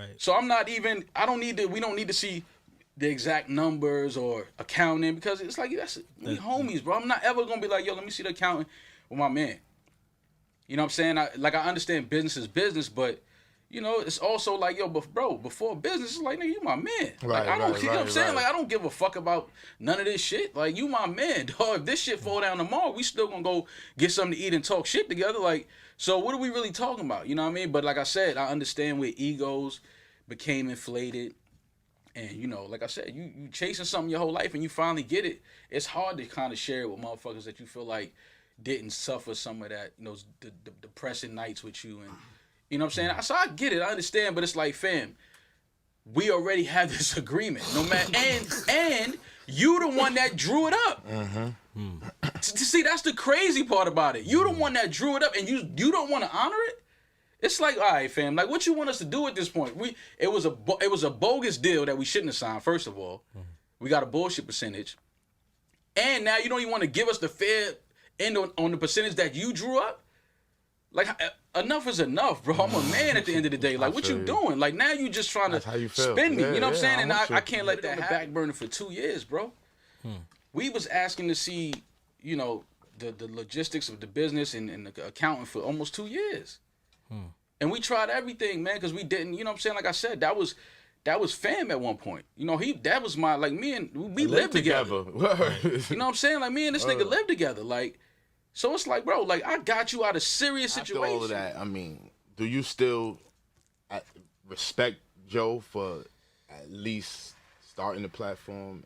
Right. So we don't need to see the exact numbers or accounting because it's like we homies, bro. I'm not ever gonna be like, yo, let me see the accounting with my man. You know what I'm saying? I understand business is business, but you know, it's also like, yo, but bro, before business, it's like, nigga, you my man. Right, like I don't, right, you know what I'm right, saying? right. Like I don't give a fuck about none of this shit. Like you my man, dog. If this shit fall down tomorrow, we still gonna go get something to eat and talk shit together. Like, so what are we really talking about? You know what I mean? But like I said, I understand where egos became inflated. And you know, like I said, you chasing something your whole life and you finally get it. It's hard to kind of share it with motherfuckers that you feel like didn't suffer some of that, you know, the depressing nights with you, and you know what I'm saying. So I get it, I understand, but it's like, fam, we already have this agreement. No matter, and you the one that drew it up. See, that's the crazy part about it. You the one that drew it up, and you don't want to honor it. It's like, all right, fam. Like, what you want us to do at this point? It was a bogus deal that we shouldn't have signed. First of all, we got a bullshit percentage, and now you don't even want to give us the fair end on the percentage that you drew up. Like, enough is enough, bro. I'm a man at the end of the day. Like, what you doing? Like, now you just trying to spin me. You know what I'm saying? And I can't let that back burner for 2 years, bro. We was asking to see, you know, the logistics of the business and the accounting for almost 2 years. And we tried everything, man, because we didn't, you know what I'm saying? Like I said, that was fam at one point. You know, that was my, like, me and, we lived together. You know what I'm saying? Like, me and this nigga lived together. Like, so it's like, bro, like, I got you out of serious situation. After all of that, I mean, do you still respect Joe for at least starting the platform?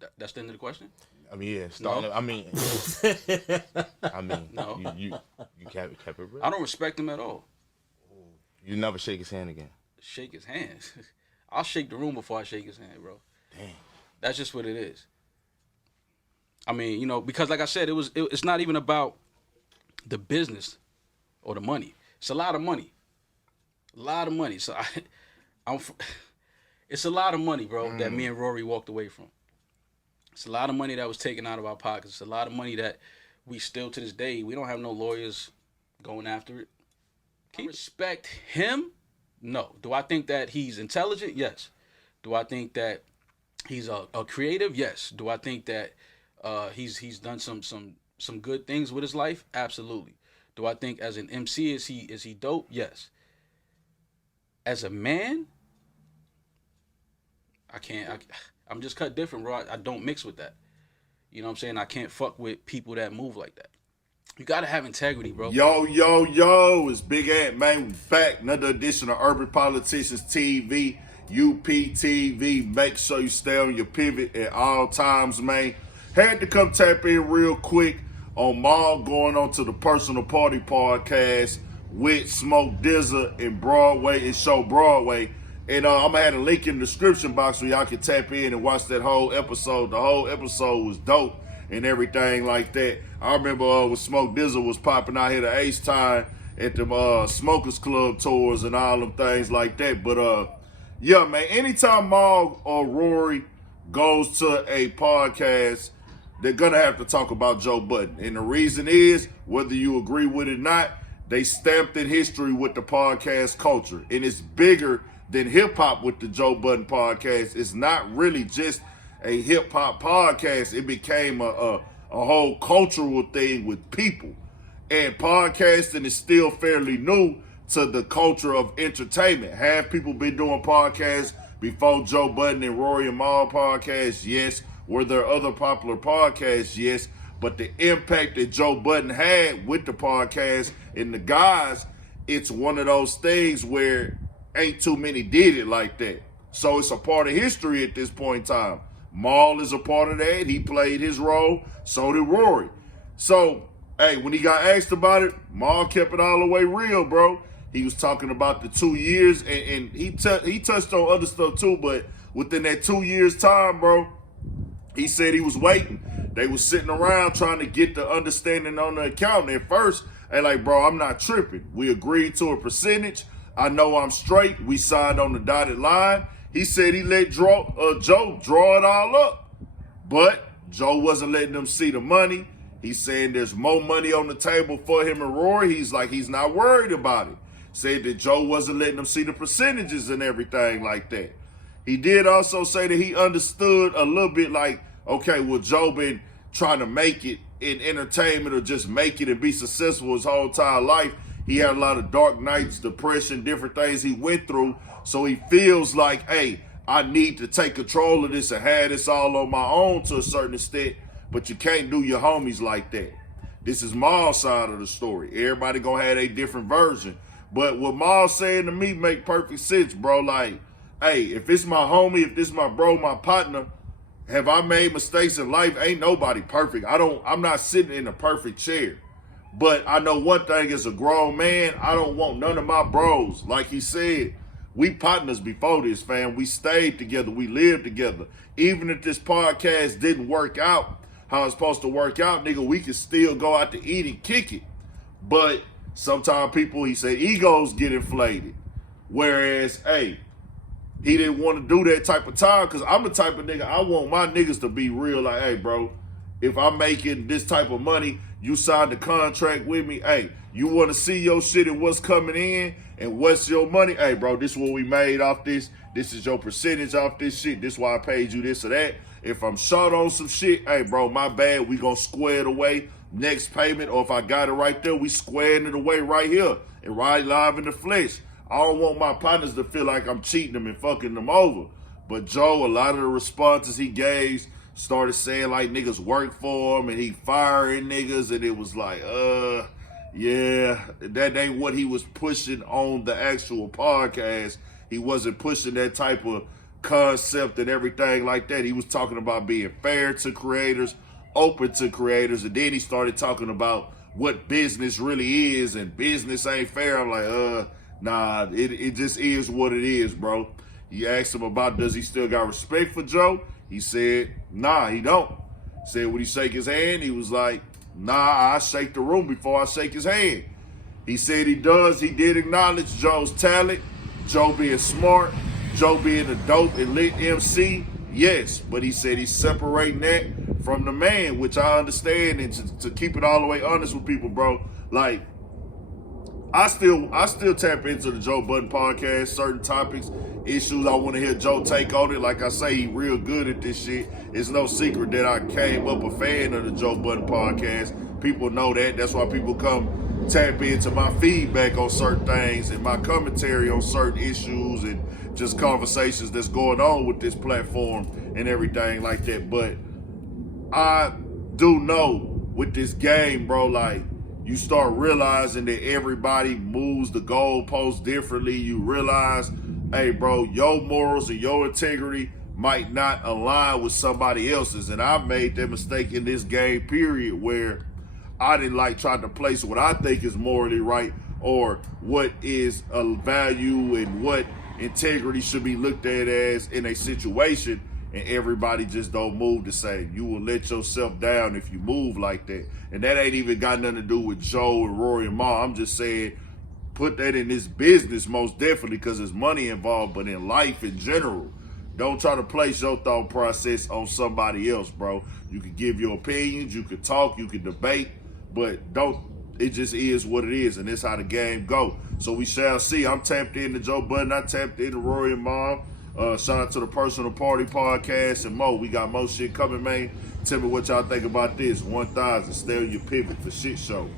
And that's the end of the question? I mean, yeah, starting. No. I mean, no. you kept it real. I don't respect him at all. You never shake his hand again. Shake his hand? I'll shake the room before I shake his hand, bro. Damn. That's just what it is. I mean, you know, because like I said, it's not even about the business or the money. It's a lot of money. A lot of money. So it's a lot of money, bro, that me and Rory walked away from. It's a lot of money that was taken out of our pockets. It's a lot of money that we still, to this day, we don't have no lawyers going after it. Can you respect him? No. Do I think that he's intelligent? Yes. Do I think that he's a creative? Yes. Do I think that he's done some good things with his life? Absolutely. Do I think as an MC is he dope? Yes. As a man, I'm just cut different, bro. I don't mix with that. You know what I'm saying? I can't fuck with people that move like that. You gotta have integrity, bro. Yo, it's Big Ant, man. We back. Another edition of Urban Politicians TV, UPTV. Make sure you stay on your pivot at all times, man. Had to come tap in real quick on Maul going on to the Personal Party podcast with Smoke Dizza and Broadway and Show Broadway. And I'm going to have a link in the description box where y'all can tap in and watch that whole episode. The whole episode was dope and everything like that. I remember when Smoke Dizza was popping out here to Ace Time at the Smokers Club tours and all them things like that. But, yeah, man, anytime Maul or Rory goes to a podcast, they're going to have to talk about Joe Budden. And the reason is, whether you agree with it or not, they stamped in history with the podcast culture. And it's bigger than hip-hop with the Joe Budden podcast. It's not really just a hip-hop podcast. It became a whole cultural thing with people. And podcasting is still fairly new to the culture of entertainment. Have people been doing podcasts before Joe Budden and Rory and Maul podcasts? Yes. Were there other popular podcasts? Yes. But the impact that Joe Budden had with the podcast and the guys, it's one of those things where ain't too many did it like that. So it's a part of history at this point in time. Maul is a part of that. He played his role. So did Rory. So, hey, when he got asked about it, Maul kept it all the way real, bro. He was talking about the 2 years, and he touched on other stuff too, but within that 2 years time, bro, he said he was waiting. They was sitting around trying to get the understanding on the account. At first, they like, bro, I'm not tripping. We agreed to a percentage. I know I'm straight. We signed on the dotted line. He said he let Joe draw it all up. But Joe wasn't letting them see the money. He's saying there's more money on the table for him and Rory. He's like, he's not worried about it. said that Joe wasn't letting him see the percentages and everything like that. He did also say that he understood a little bit like, okay, well, Joe been trying to make it in entertainment or just make it and be successful his whole entire life. He had a lot of dark nights, depression, different things he went through. So he feels like, hey, I need to take control of this and have this all on my own to a certain extent. But you can't do your homies like that. This is Maul's side of the story. Everybody gonna have a different version. But what Maul's saying to me make perfect sense, bro. Like, hey, if it's my homie, if this my bro, my partner, have I made mistakes in life? Ain't nobody perfect. I'm not sitting in a perfect chair. But I know one thing as a grown man, I don't want none of my bros. Like he said, we partners before this, fam. We stayed together. We lived together. Even if this podcast didn't work out how it's supposed to work out, nigga, we can still go out to eat and kick it. But sometimes people, he said, egos get inflated. Whereas, hey, he didn't want to do that type of time because I'm the type of nigga, I want my niggas to be real. Like, hey, bro, if I'm making this type of money, you signed the contract with me. Hey, you want to see your shit and what's coming in and what's your money? Hey, bro, this is what we made off this. This is your percentage off this shit. This is why I paid you this or that. If I'm short on some shit, hey, bro, my bad. We gonna square it away next payment. Or if I got it right there, we squaring it away right here and right live in the flesh. I don't want my partners to feel like I'm cheating them and fucking them over. But Joe, a lot of the responses he gave started saying like niggas work for him and he firing niggas, and it was like, yeah, that ain't what he was pushing on the actual podcast. He wasn't pushing that type of concept and everything like that. He was talking about being fair to creators, open to creators, and then he started talking about what business really is, and business ain't fair. I'm like, nah, it just is what it is, bro. He asked him about does he still got respect for Joe? He said, nah, he don't. Said, would he shake his hand? He was like, nah, I shake the room before I shake his hand. He said he does. He did acknowledge Joe's talent, Joe being smart, Joe being a dope and lit MC, yes. But he said he's separating that from the man, which I understand. And to keep it all the way honest with people, bro, like, I still tap into the Joe Budden podcast, certain topics, issues I want to hear Joe take on it. Like I say, he real good at this shit. It's no secret that I came up a fan of the Joe Budden podcast. People know that. That's why people come tap into my feedback on certain things and my commentary on certain issues and just conversations that's going on with this platform and everything like that. But I do know with this game, bro, like, you start realizing that everybody moves the goalposts differently. You realize, hey, bro, your morals and your integrity might not align with somebody else's. And I made that mistake in this game, period, where I didn't like trying to place what I think is morally right or what is a value and what integrity should be looked at as in a situation. And everybody just don't move the same. You will let yourself down if you move like that. And that ain't even got nothing to do with Joe and Rory and Ma. I'm just saying, put that in this business most definitely because there's money involved, but in life in general, don't try to place your thought process on somebody else, bro. You can give your opinions, you can talk, you can debate, but don't, it just is what it is, and that's how the game go. So we shall see. I'm tapped into Joe Budden, I tapped into Rory and Ma. Shout out to the Personal Party Podcast and Mo. We got more shit coming, man. Tell me what y'all think about this. 1000, stay on your pivot for shit show.